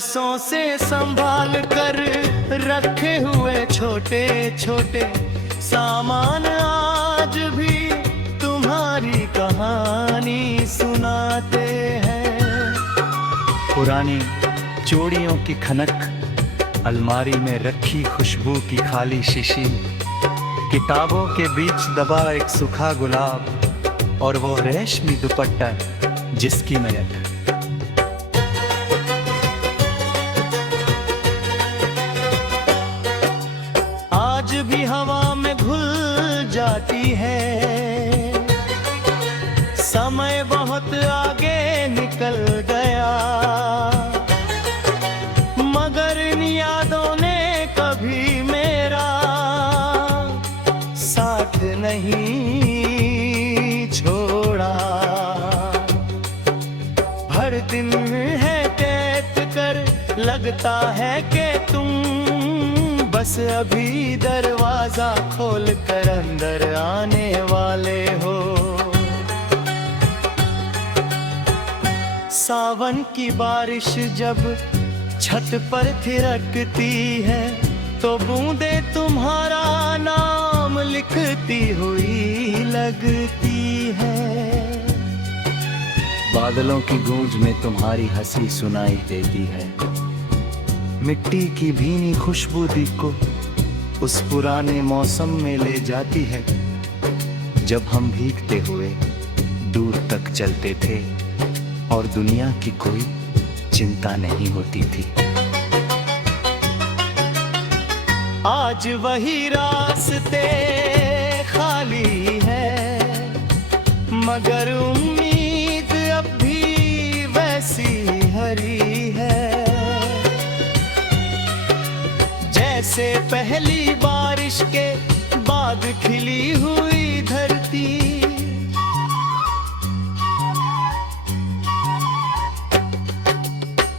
बरसों से संभाल कर रखे हुए छोटे छोटे सामान आज भी तुम्हारी कहानी सुनाते हैं। पुरानी चूड़ियों की खनक, अलमारी में रखी खुशबू की खाली शीशी, किताबों के बीच दबा एक सूखा गुलाब और वो रेशमी दुपट्टा जिसकी महक। आज भी हवा में घुल जाती है, समय बहुत आगे निकल गया, मगर इन यादों ने कभी मेरा साथ नहीं छोड़ा। हर दिन है कैद कर लगता है कि तुम बस अभी दरवाजा खोल कर अंदर आने वाले हो। सावन की बारिश जब छत पर थिरकती है तो बूंदे तुम्हारा नाम लिखती हुई लगती है। बादलों की गूंज में तुम्हारी हंसी सुनाई देती है। मिट्टी की भीनी खुशबू दिल को उस पुराने मौसम में ले जाती है जब हम भीगते हुए दूर तक चलते थे और दुनिया की कोई चिंता नहीं होती थी। आज वही रास्ते खाली है, मगर उम्मीद अब भी वैसी हरी है जैसे पहली बारिश के बाद खिली हुई धरती।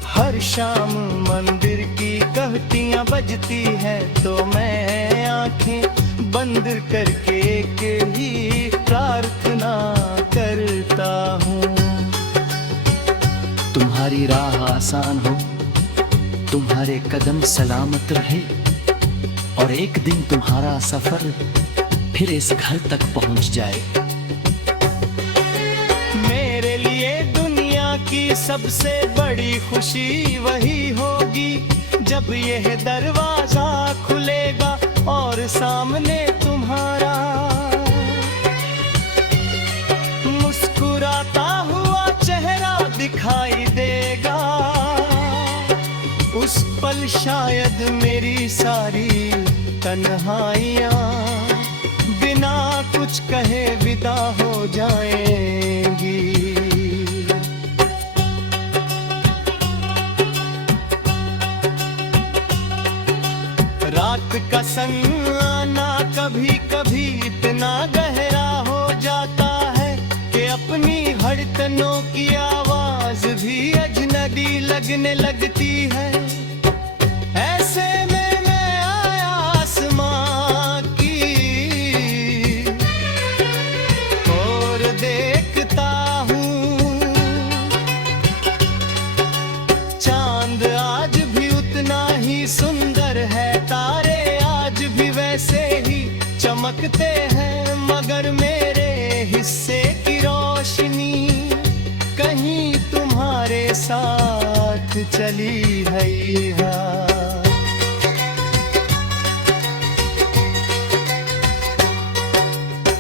हर शाम मंदिर की घंटियां बजती है तो मैं आंखें बंद करके एक ही प्रार्थना करता हूँ। तुम्हारी राह आसान हो, तुम्हारे कदम सलामत रहे और एक दिन तुम्हारा सफर फिर इस घर तक पहुंच जाए। मेरे लिए दुनिया की सबसे बड़ी खुशी वही होगी जब यह दरवाजा खुलेगा और सामने तुम्हारा मुस्कुराता हुआ चेहरा दिखाई देगा। उस पल शायद मेरी सारी तन्हाइयाँ बिना कुछ कहे विदा हो जाएंगी। रात का संग आना कभी कभी इतना गहरा हो जाता है कि अपनी धड़कनों की आवाज भी अजनबी लगने लगती है। ऐसे में मैं आया आसमां की और देखता हूँ, चांद आज भी उतना ही सुंदर है, तारे आज भी वैसे ही चमकते हैं, मगर मेरे हिस्से की रोशनी कहीं तुम्हारे साथ चली है।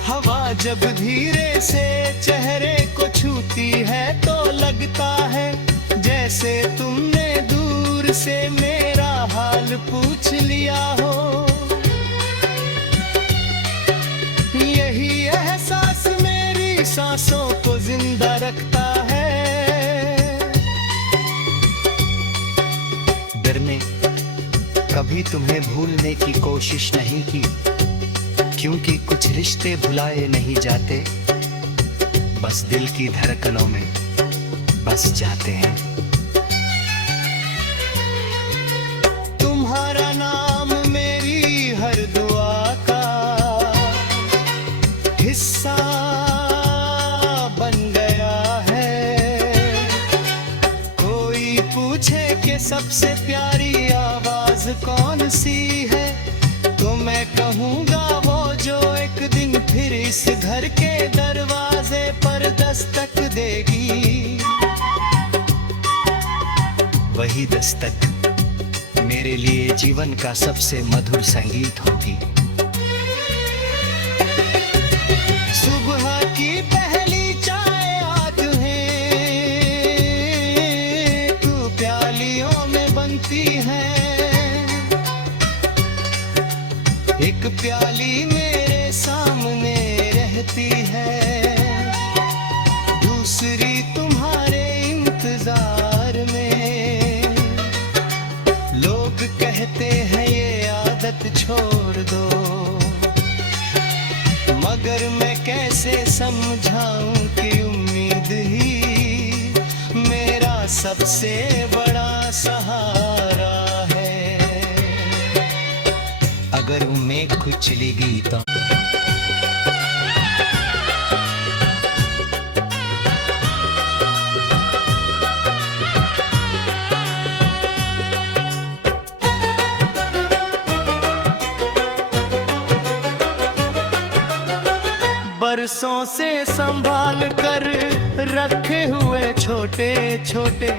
हवा जब धीरे से चेहरे को छूती है तो लगता है जैसे तुमने दूर से मेरा हाल पूछ लिया हो। यही एहसास मेरी सांसों को जिंदा रखता है। डर ने कभी तुम्हें भूलने की कोशिश नहीं की, क्योंकि कुछ रिश्ते भुलाए नहीं जाते, बस दिल की धड़कनों में बस जाते हैं। तुम्हारा नाम मेरी हर दुआ का हिस्सा बन गया है। कोई पूछ पूछे कि सबसे प्यारी आवाज कौन सी है, तो मैं कहूँगा वो जो एक दिन फिर इस घर के दरवाजे पर दस्तक देगी। वही दस्तक मेरे लिए जीवन का सबसे मधुर संगीत होगी। सुबह की पहली चाय आज है, तू प्यालियों में बनती है। एक प्याली मेरे सामने रहती है, दूसरी तुम्हारे इंतजार में। लोग कहते हैं ये आदत छोड़ दो, मगर मैं कैसे समझाऊं कि उम्मीद ही मेरा सबसे बड़ा सहारा है। अगर उम्मीद खुद चली गई तो बरसों से संभाल कर रखे हुए छोटे छोटे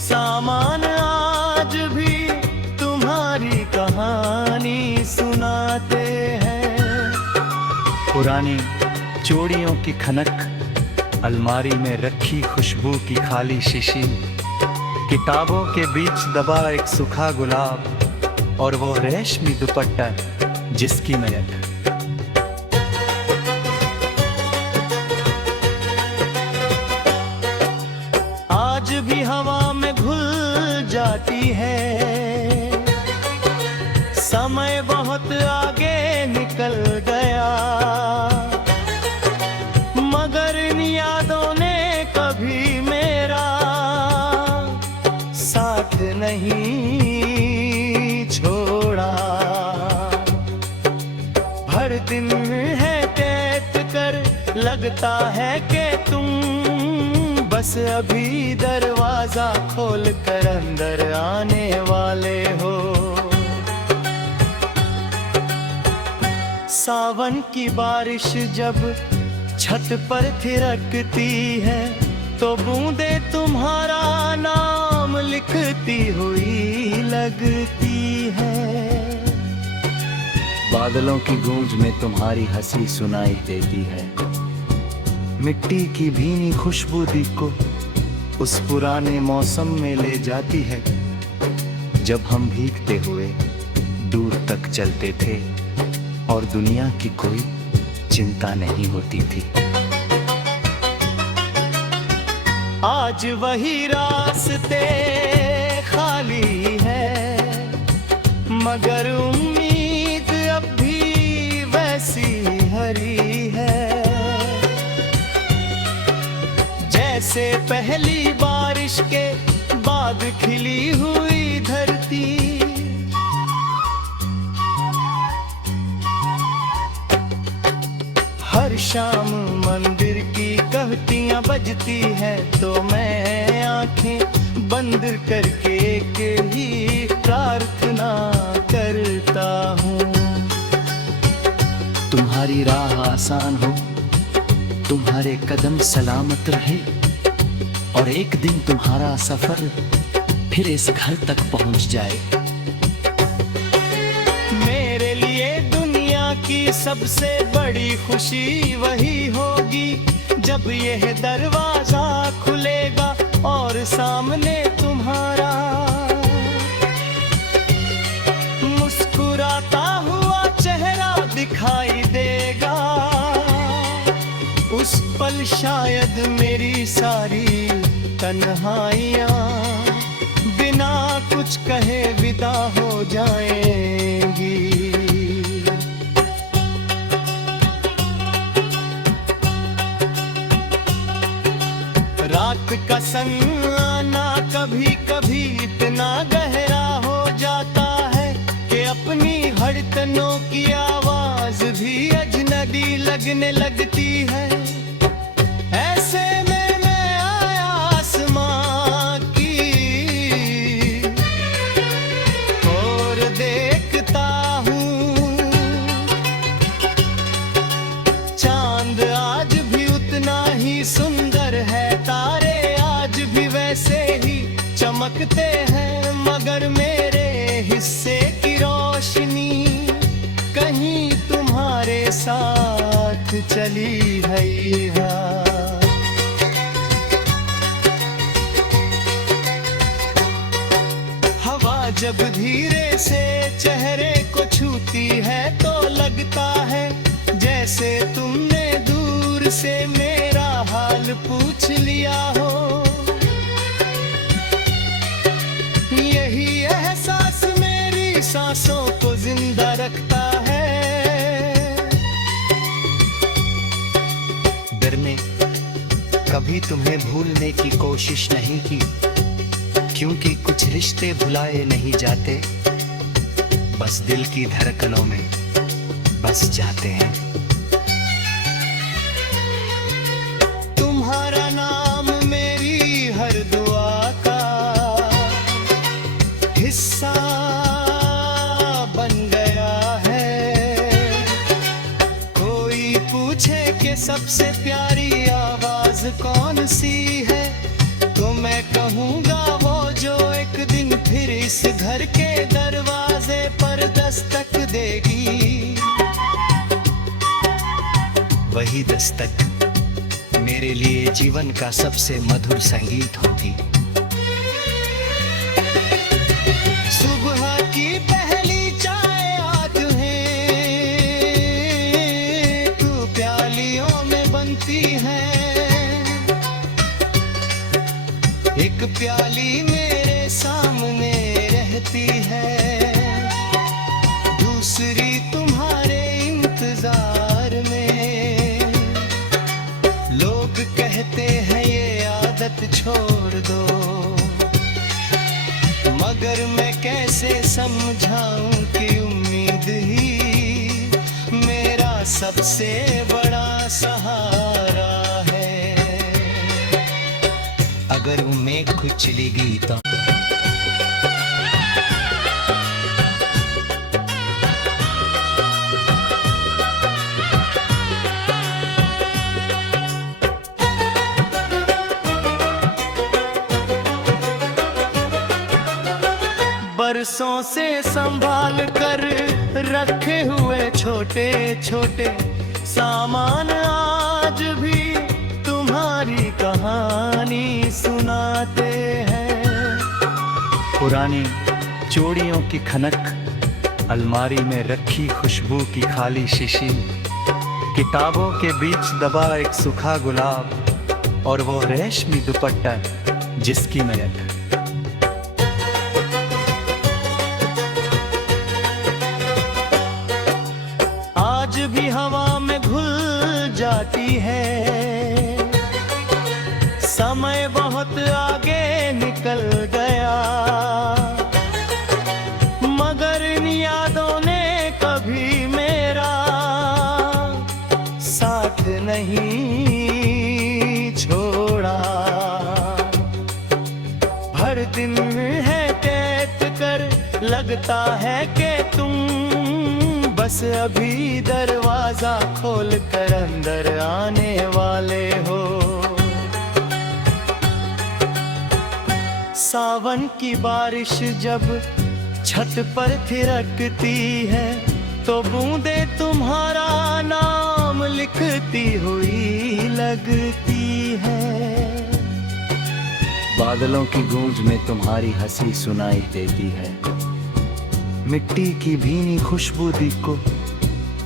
सामान आज भी तुम्हारी कहानी सुनाते हैं। पुरानी चूड़ियों की खनक, अलमारी में रखी खुशबू की खाली शीशी, किताबों के बीच दबा एक सूखा गुलाब और वो रेशमी दुपट्टा जिसकी महक आज भी हवा में घुल जाती है। समय बहुत आगे निकल गया, मगर इन यादों ने कभी मेरा साथ नहीं छोड़ा। हर दिन है कैद कर लगता है कि तुम बस अभी दरवाजा खोल कर अंदर आने वाले हो। सावन की बारिश जब छत पर थिरकती है, तो बूंदे तुम्हारा नाम लिखती हुई लगती है। बादलों की गूंज में तुम्हारी हंसी सुनाई देती है। मिट्टी की भीनी खुशबू दिल को उस पुराने मौसम में ले जाती है, जब हम भीगते हुए दूर तक चलते थे और दुनिया की कोई चिंता नहीं होती थी। आज वही रास्ते खाली है, मगर उम्मीद अब भी वैसी हरी है। जैसे पहली बारिश के बाद खिली हुई धरती, हर शाम मंदिर की घंटियां बजती है, तो मैं आंखें बंद करके एक ही प्रार्थना करता हूँ। तुम्हारी राह आसान हो, तुम्हारे कदम सलामत रहे, और एक दिन तुम्हारा सफर फिर इस घर तक पहुंच जाए। मेरे लिए दुनिया की सबसे बड़ी खुशी वही होगी, जब यह दरवाजा खुलेगा और सामने तुम्हारा मुस्कुराता हुआ चेहरा दिखाई देगा। उस पल शायद मेरी सारी तन्हाइयाँ बिना कुछ कहे विदा हो जाएंगी। रात का सन्नाटा कभी कभी इतना गहरा हो जाता है कि अपनी धड़कनों की आवाज भी अजनबी लगने लगती है। ऐसे में मैं आया आसमां की चमकते हैं, मगर मेरे हिस्से की रोशनी कहीं तुम्हारे साथ चली है यहाँ। हवा जब धीरे से चेहरे को छूती है तो लगता है जैसे तुमने दूर से मेरा हाल पूछ लिया हो। यही एहसास मेरी सांसों को जिंदा रखता है। डरने कभी तुम्हें भूलने की कोशिश नहीं की, क्योंकि कुछ रिश्ते भुलाए नहीं जाते, बस दिल की धड़कनों में बस जाते हैं। तुम्हारा नाम मेरी हर दुआ का हिस्सा बन गया है। कोई पूछे कि सबसे प्यारी आवाज कौन सी है, तो मैं कहूँगा वो जो एक दिन फिर इस घर के दरवाजे पर दस्तक देगी। वही दस्तक मेरे लिए जीवन का सबसे मधुर संगीत होगी। सुबह की पहली चाय आज है, तू प्यालियों में बनती है। एक प्याली मेरे सामने रहती है, दूसरी तुम्हारे इंतजार में। लोग कहते हैं ये आदत छोड़ दो, मगर मैं कैसे समझाऊं कि उम्मीद ही मेरा सबसे बड़ा सहारा है। अगर उम्मीद खुद चलेगी तो बरसों से संभाल कर रखे हुए छोटे छोटे सामान आज भी तुम्हारी कहानी सुनाते हैं। पुरानी चूड़ियों की खनक, अलमारी में रखी खुशबू की खाली शीशी, किताबों के बीच दबा एक सूखा गुलाब और वो रेशमी दुपट्टा जिसकी महक आज भी हवा में घुल जाती है। समय बहुत आगे निकल गया, मगर इन यादों ने कभी मेरा साथ नहीं छोड़ा। हर दिन है कैद कर लगता है कि तुम बस अभी दरवाजा खोल कर अंदर आने वाले हो। सावन की बारिश जब छत पर थिरकती है तो बूंदें तुम्हारा नाम लिखती हुई लगती है। बादलों की गूंज में तुम्हारी हंसी सुनाई देती है। मिट्टी की भीनी खुशबू दिल को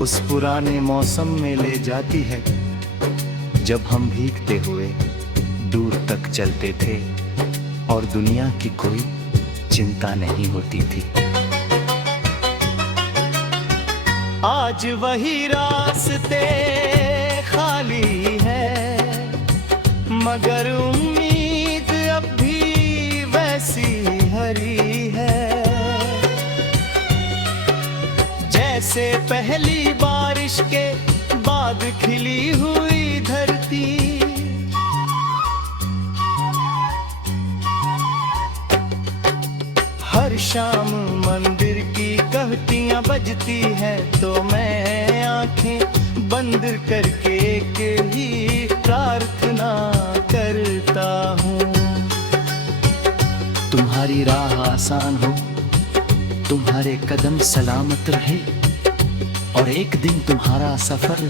उस पुराने मौसम में ले जाती है, जब हम भीगते हुए दूर तक चलते थे और दुनिया की कोई चिंता नहीं होती थी। आज वही रास्ते खाली है, मगर उम्मीद अब भी वैसी हरी है। जैसे पहली बारिश के बाद खिली हुई धरती, हर शाम मंदिर की घंटियां बजती हैं तो मैं आंखें बंद करके एक ही प्रार्थना करता हूँ। तुम्हारी राह आसान हो, तुम्हारे कदम सलामत रहे, और एक दिन तुम्हारा सफर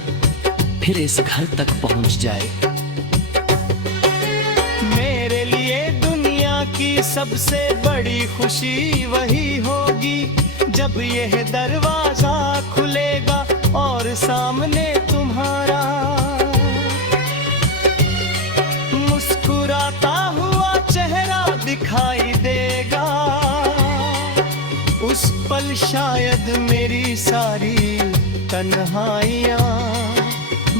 फिर इस घर तक पहुंच जाए। मेरे लिए दुनिया की सबसे बड़ी खुशी वही होगी जब यह दरवाजा खुलेगा और सामने तुम्हारा मुस्कुराता हुआ चेहरा दिखाई देगा। उस पल शायद मेरी सारी तन्हाइयाँ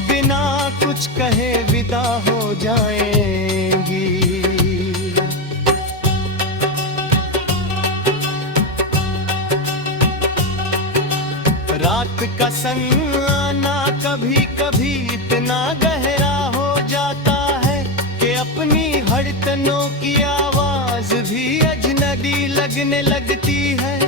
बिना कुछ कहे विदा हो जाएंगी। रात का संग आना कभी कभी इतना गहरा हो जाता है कि अपनी धड़कनों की आवाज भी अजनबी लगने लगती है।